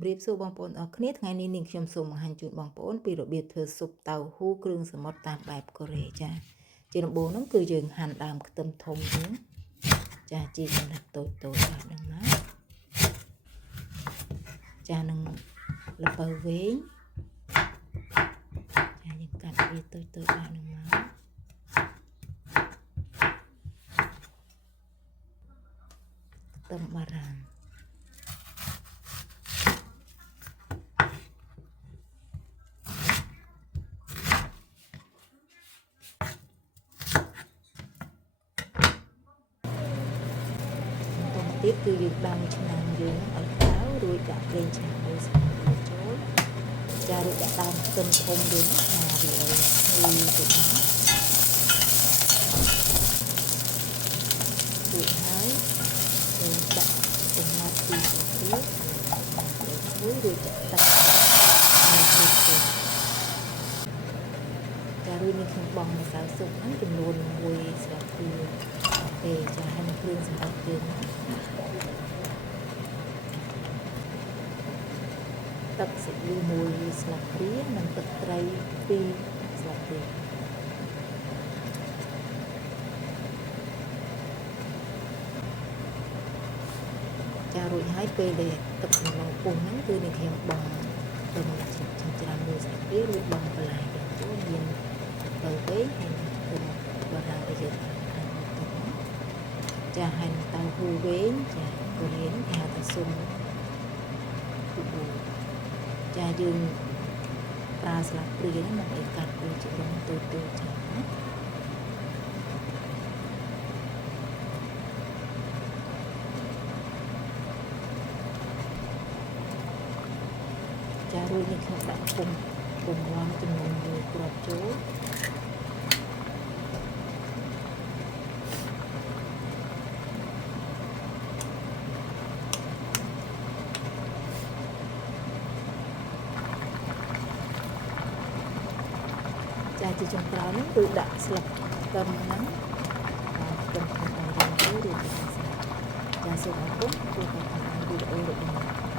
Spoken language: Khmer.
ប្រៀបសួរបងប្អូនអរគ្នាថ្ងៃនេះនាងខ្ញុំសូមបង្ហាញជូនបងប្អូនពីរបៀបធ្វើស៊ុបតៅហ៊ូគ្រឿងសមុទ្រតាមបែបកូរ៉េចាជាដំបូងនោះគឺយើងហាន់ដើមខ្ទឹមធំនេះចាជាចំណិតតូចៗបាទនឹងមកចានឹងល្ពៅវែងចាយើងកាត់វាតូចៗបាទនឹងមកខ្ទឹមបារាំងទៀតគឺយើងដាំឆ្នាំងយើងឲ្យក្តៅរួចដាក់ប្រេងឆាមួយស្លាបព្រាចូលចារួចដាក់ដើមខ្ទឹមធំយើងឆាវាឲ្យឈ្ងុយទៅមករួចហើយយើងដាក់ចំណត់ពីស្លាបព្រាឲ្យឈ្ងុយរួចដាក់ទឹកឲ្យចូលចារួចនេះខ្ញុំបង់ម្សៅស៊ុបហ្នឹងចំនួន1ស្លាបព្រាពេលចាហើយគ្រឿងសម្រាប់យើងទឹកស៊ីអ៊ីវ1ស្លាបព្រានិងទឹកត្រី2ស្លាបព្រាចារួចហើយពេលដែលទឹកសណ្តែកពុះហ្នឹងគឺនេះខ្ញុំបង់ទៅចិញ្ច្រាំ1ស្លាបព្រារួចបង់បន្លែទៅចូលមានទៅវិញហើយទៅបារាំងទៅយើងចាហើយតៅហ៊ូវែងចាកូរ៉េគេហៅថាស៊ុំចាយើងប្រើស្លាបព្រាហ្នឹងមកឲ្យកាត់វាជាដុំតូចៗចាណាចារួចនេះខ្ញុំដាក់ពុំឡំចំនួន1គ្រាប់ចូលចាជាចុងក្រោយនេះគឺដាក់ស្លឹកខ្ទឹមហ្នឹងខ្ទឹមឲ្យរៀងទៅរួចចាសូមអរគុណជួយតាមដានវីដេអូរបស់ខ្ញុំ